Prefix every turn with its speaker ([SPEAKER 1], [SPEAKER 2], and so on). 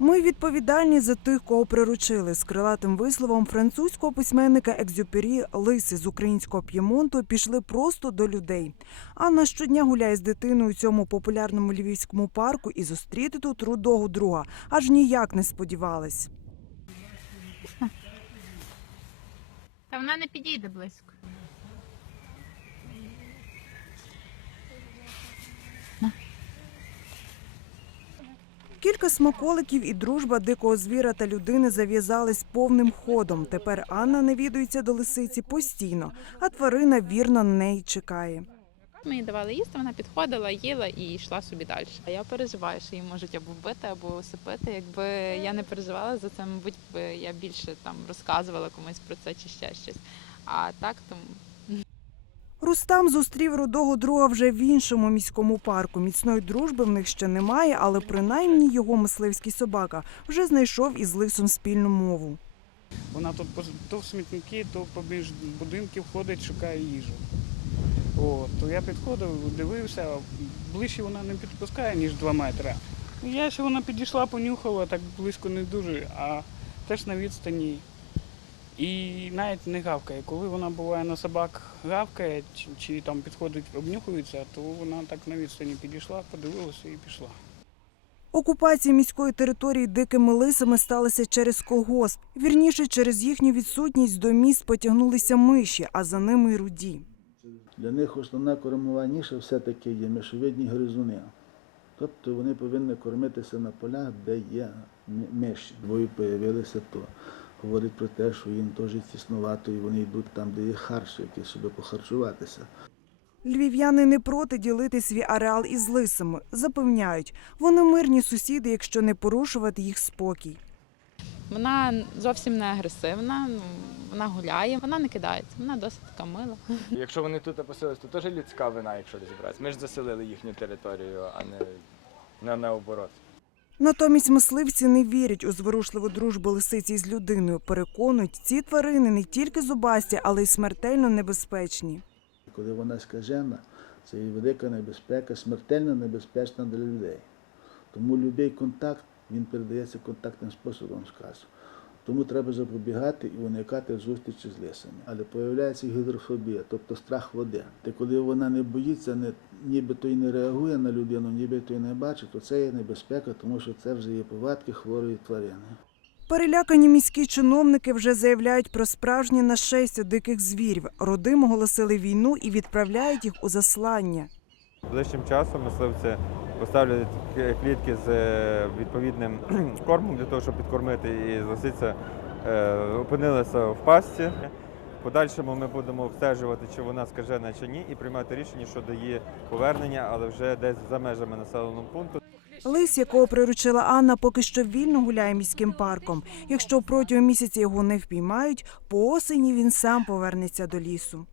[SPEAKER 1] Ми відповідальні за тих, кого приручили. З крилатим висловом французького письменника Екзюпері лиси з українського п'ємонту пішли просто до людей. Анна щодня гуляє з дитиною у цьому популярному львівському парку і зустріти тут рудого друга аж ніяк не сподівалась.
[SPEAKER 2] Та вона не підійде близько.
[SPEAKER 1] Кілька смаколиків і дружба дикого звіра та людини зав'язались повним ходом. Тепер Анна навідується до лисиці постійно, а тварина вірно на неї чекає.
[SPEAKER 2] Ми їй давали їсти, вона підходила, їла і йшла собі далі. А я переживаю, що її можуть або вбити, або усипити. Якби я не переживала за це, мабуть, би я більше там розказувала комусь про це чи ще щось. А так тому
[SPEAKER 1] Рустам зустрів рудого друга вже в іншому міському парку. Міцної дружби в них ще немає, але принаймні його мисливський собака вже знайшов із лисом спільну мову.
[SPEAKER 3] Вона тут то в смітники, то поміж будинків ходить, шукає їжу. О, то я підходив, дивився, ближче вона не підпускає, ніж 2 метри. Я ще вона підійшла, понюхала, так близько не дуже, а теж на відстані. І навіть не гавкає. Коли вона буває на собак гавкає, чи, чи там підходить, обнюхується, то вона так на відстані підійшла, подивилася і пішла.
[SPEAKER 1] Окупація міської території дикими лисами сталася через колгосп. Вірніше, через їхню відсутність до міст потягнулися миші, а за ними й руді.
[SPEAKER 4] Для них основна кормова ніша все-таки є мишовидні гризуни. Тобто вони повинні кормитися на полях, де є миші. Двоє появилися, то говорить про те, що їм теж тіснувато, і вони йдуть там, де є харч, який щоб похарчуватися.
[SPEAKER 1] Львів'яни не проти ділити свій ареал із лисами. Запевняють, вони мирні сусіди, якщо не порушувати їх спокій.
[SPEAKER 2] вона зовсім не агресивна, ну, вона гуляє, вона не кидається, вона досить така мила.
[SPEAKER 5] Якщо вони тут поселились, то теж людська вина, якщо розібратися. Ми ж заселили їхню територію, а не, не наоборот.
[SPEAKER 1] Натомість мисливці не вірять у зворушливу дружбу лисиці з людиною. Переконують, ці тварини не тільки зубасті, але й смертельно небезпечні.
[SPEAKER 4] Коли вона скажена, це і велика небезпека, смертельно небезпечна для людей. Тому будь-який контакт він передається контактним способом сказу. Тому треба запобігати і уникати зустрічі з лисами. Але появляється гідрофобія, тобто страх води. Та коли вона не боїться, не, нібито й не реагує на людину, нібито й не бачить, то це є небезпека, тому що це вже є повадки хворої тварини.
[SPEAKER 1] Перелякані міські чиновники вже заявляють про справжнє нашестя диких звірів. Родим оголосили війну і відправляють їх у заслання.
[SPEAKER 6] Ближчим часом мисливці поставлять клітки з е, відповідним кормом для того, щоб підкормити і лисиця е, опинилася в пастці. В подальшому ми будемо обстежувати, чи вона скажена чи ні, і приймати рішення щодо її повернення, але вже десь за межами населеного пункту.
[SPEAKER 1] Лис, якого приручила Анна, поки що вільно гуляє міським парком. Якщо протягом місяця його не впіймають, по осені він сам повернеться до лісу.